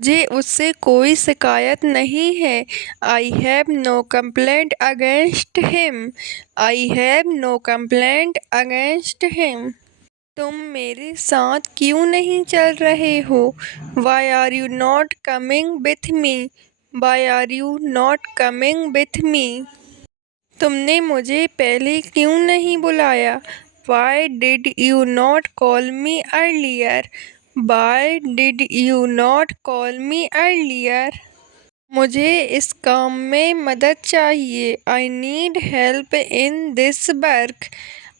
मुझे उससे कोई शिकायत नहीं है। I have no complaint against him. I have no complaint against him. तुम मेरे साथ क्यों नहीं चल रहे हो? Why are you not coming with me? Why are you not coming with me? तुमने मुझे पहले क्यों नहीं बुलाया? Why did you not call me earlier? Why did you not call me earlier? मुझे इस काम में मदद चाहिए। I need help in this work.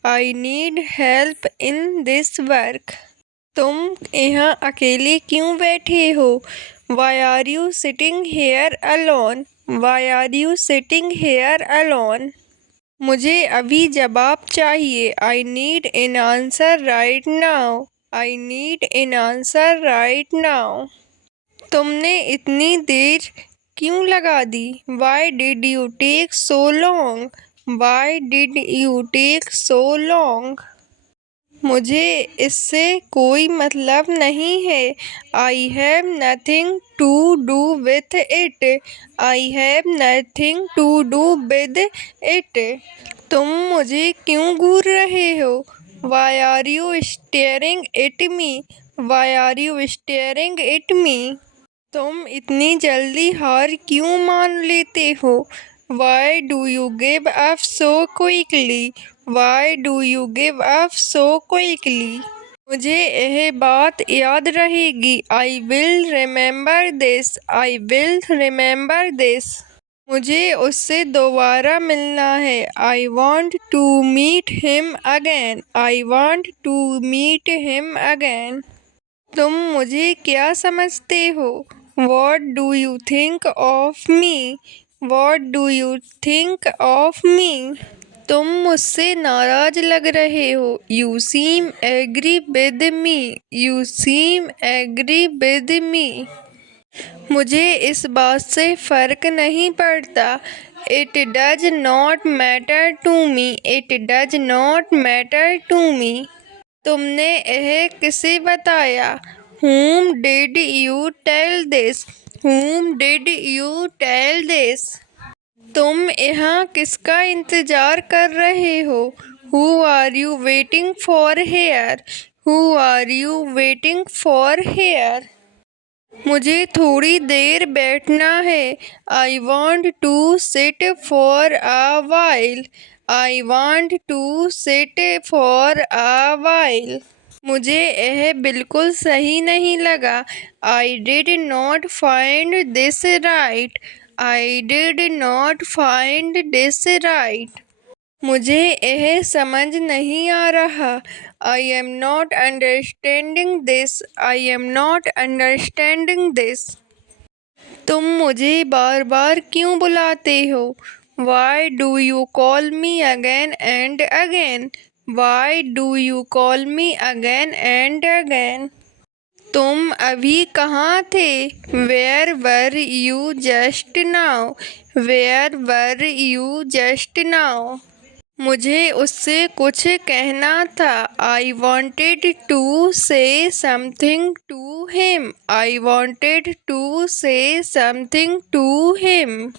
I need help in this work. तुम यहाँ अकेले क्यों बैठे हो? Why are you sitting here alone? Why are you sitting here alone? मुझे अभी जवाब चाहिए। I need an answer right now. I need an answer right now. तुमने इतनी देर क्यों लगा दी? Why did you take so long? Why did you take so long? मुझे इससे कोई मतलब नहीं है। I have nothing to do with it. I have nothing to do with it. तुम मुझे क्यों घूर रहे हो? Why are you staring at me? Why are you staring at me? तुम इतनी जल्दी हार क्यों मान लेते हो? Why do you give up so quickly? Why do you give up so quickly? मुझे यह बात याद रहेगी। I will remember this. I will remember this. मुझे उससे दोबारा मिलना है। I want to meet him again. I want to meet him again. तुम मुझे क्या समझते हो? What do you think of me? What do you think of me? तुम मुझसे नाराज लग रहे हो। You seem angry with me. You seem angry with me. मुझे इस बात से फर्क नहीं पड़ता। It does not matter to me. It does not matter to me. तुमने यह किसे बताया? Whom did you tell this? Whom did you tell this? तुम यहाँ किसका इंतजार कर रहे हो? Who are you waiting for here? Who are you waiting for here? मुझे थोड़ी देर बैठना है। I want to sit for a while. I want to sit for a while. मुझे यह बिल्कुल सही नहीं लगा। I did not find this right. I did not find this right. मुझे यह समझ नहीं आ रहा। I am not understanding this. I am not understanding this. तुम मुझे बार बार क्यों बुलाते हो? Why do you call me again and again? Why do you call me again and again? तुम अभी कहाँ थे? Where were you just now? Where were you just now? मुझे उससे कुछ कहना था। I wanted to say something to him. I wanted to say something to him.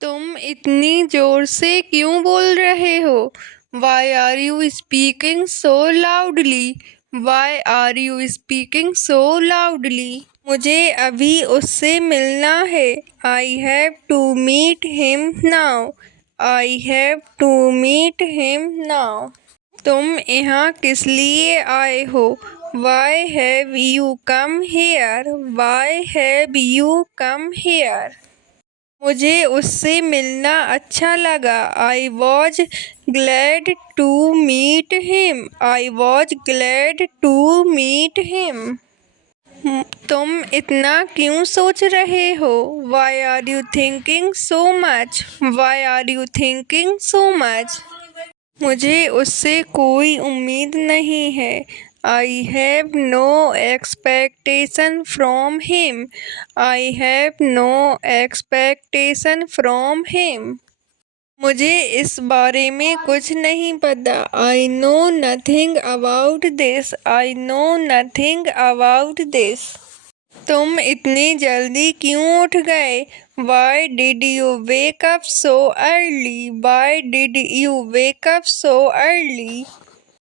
तुम इतनी जोर से क्यों बोल रहे हो? Why are you speaking so loudly? Why are you speaking so loudly? मुझे अभी उससे मिलना है। I have to meet him now. I have to meet him now. तुम यहाँ किस लिए आए हो? Why have you come here? Why have you come hair? मुझे उससे मिलना अच्छा लगा। I was glad to meet him. I was glad to meet him. तुम इतना क्यों सोच रहे हो? Why are you thinking so much? Why are you thinking so much? मुझे उससे कोई उम्मीद नहीं है। I have no expectation from him. I have no expectation from him. मुझे इस बारे में कुछ नहीं पता। I know nothing about this. I know nothing about this. तुम इतनी जल्दी क्यों उठ गए? Why did you wake up so early? Why did you wake up so early?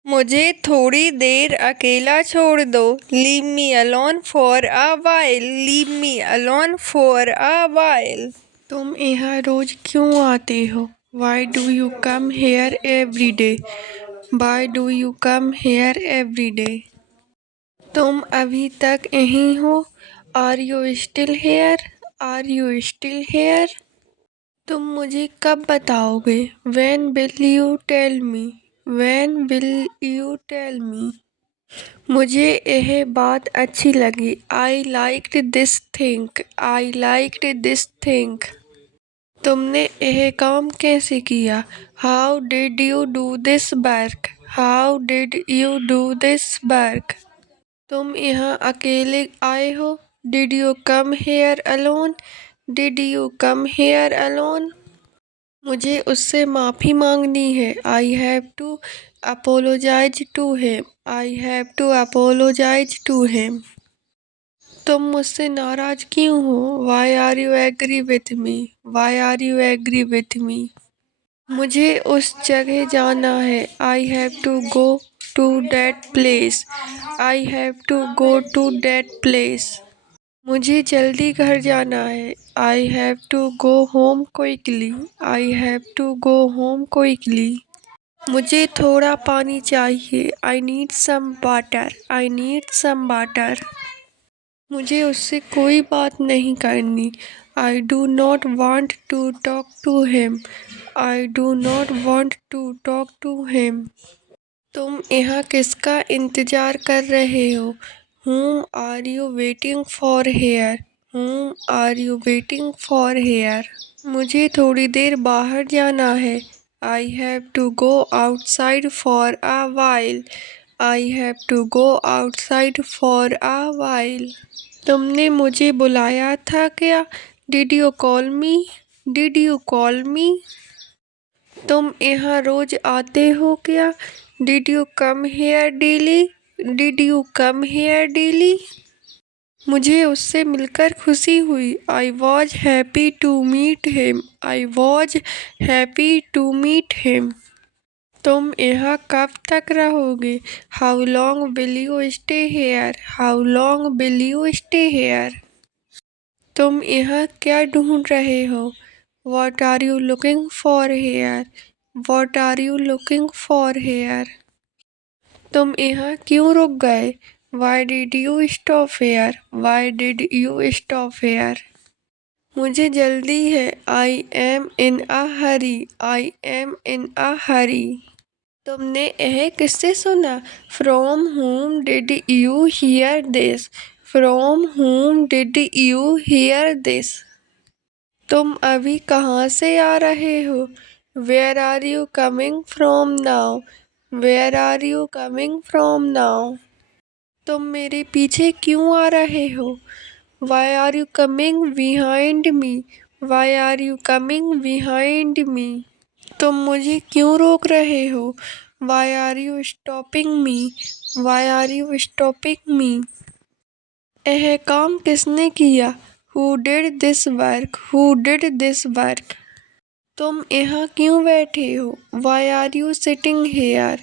मुझे थोड़ी देर अकेला छोड़ दो। Leave me alone for a while. Leave me alone for a while. तुम यहाँ रोज क्यों आते हो? Why do you come here every day? Why do you come here every day? तुम अभी तक यहीं हो? Are you still here? Are you still here? तुम मुझे कब बताओगे? When will you tell me? When will you tell me? मुझे यह बात अच्छी लगी। I liked this thing. I liked this thing. तुमने यह काम कैसे किया? How did you do this work? How did you do this work? तुम यहाँ अकेले आए हो? Did you come here alone? Did you come here alone? मुझे उससे माफ़ी मांगनी है। I have to apologize to him. I have to apologize to him. तुम मुझसे नाराज़ क्यों हो? Why are you angry with me? Why are you angry with me? मुझे उस जगह जाना है। I have to go to that place. I have to go to that place. मुझे जल्दी घर जाना है। I have to go home quickly. I have to go home quickly. मुझे थोड़ा पानी चाहिए। I need some water. I need some water. मुझे उससे कोई बात नहीं करनी। I do not want to talk to him. I do not want to talk to him. तुम यहाँ किसका इंतज़ार कर रहे हो? Whom are you waiting for here? Whom are you waiting for here? मुझे थोड़ी देर बाहर जाना है। I have to go outside for a while. I have to go outside for a while. तुमने मुझे बुलाया था क्या? Did you call me? Did you call me? तुम यहाँ रोज आते हो क्या? Did you come here daily? Did you come here daily? मुझे उससे मिलकर खुशी हुई। I was happy to meet him. I was happy to meet him. तुम यहाँ कब तक रहोगे? How long will you stay here? How long will you stay here? तुम यहाँ क्या ढूंढ रहे हो? What are you looking for here? What are you looking for here? तुम यहाँ क्यों रुक गए? Why did you stop here? Why did you stop here? मुझे जल्दी है। I am in a hurry. I am in a hurry. तुमने यह किससे सुना? From whom did you hear this? From whom did you hear this? तुम अभी कहाँ से आ रहे हो? Where are you coming from now? Where are you coming from now? तुम मेरे पीछे क्यों आ रहे हो? Why are you coming behind me? Why are you coming behind me? तुम मुझे क्यों रोक रहे हो? Why are you stopping me? Why are you stopping me? यह काम किसने किया? Who did this work? Who did this work? तुम यहाँ क्यों बैठे हो? Why are you sitting here?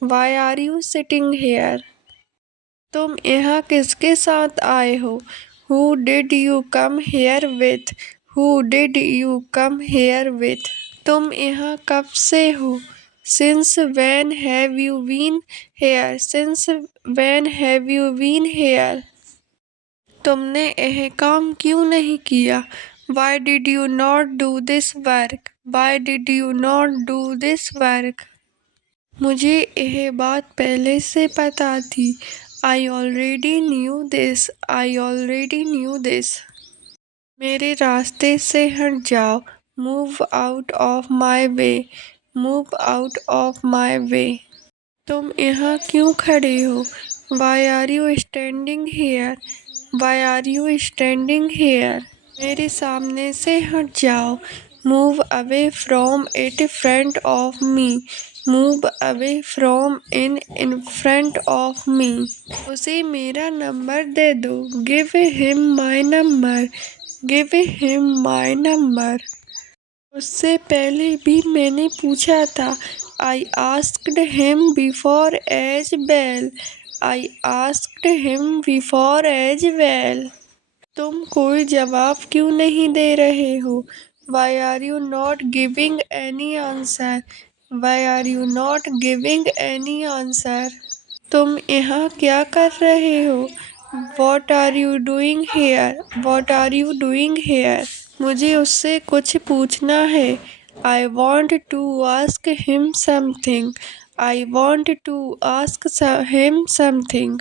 Why are you sitting here? तुम यहाँ किसके साथ आए हो? Who did you come here with? Who did you come here with? तुम यहाँ कब से हो? Since when have you been here? Since when have you been here? तुमने यह काम क्यों नहीं किया? Why did you not do this work? Why did you not do this work? मुझे यह बात पहले से पता थी। I already knew this. I already knew this. मेरे रास्ते से हट जाओ। Move out of my way. Move out of my way. तुम यहाँ क्यों खड़े हो? Why are you standing here? Why are you standing here? मेरे सामने से हट जाओ। Move away from it front of me. Move away from in front of me. उसे मेरा नंबर दे दो। Give him my number. Give him my number. उससे पहले भी मैंने पूछा था। I asked him before as well. I asked him before as well. तुम कोई जवाब क्यों नहीं दे रहे हो? Why are you not giving any answer? Why are you not giving any answer? तुम यहाँ क्या कर रहे हो? What are you doing here? What are you doing here? मुझे उससे कुछ पूछना है। I want to ask him something. I want to ask him something.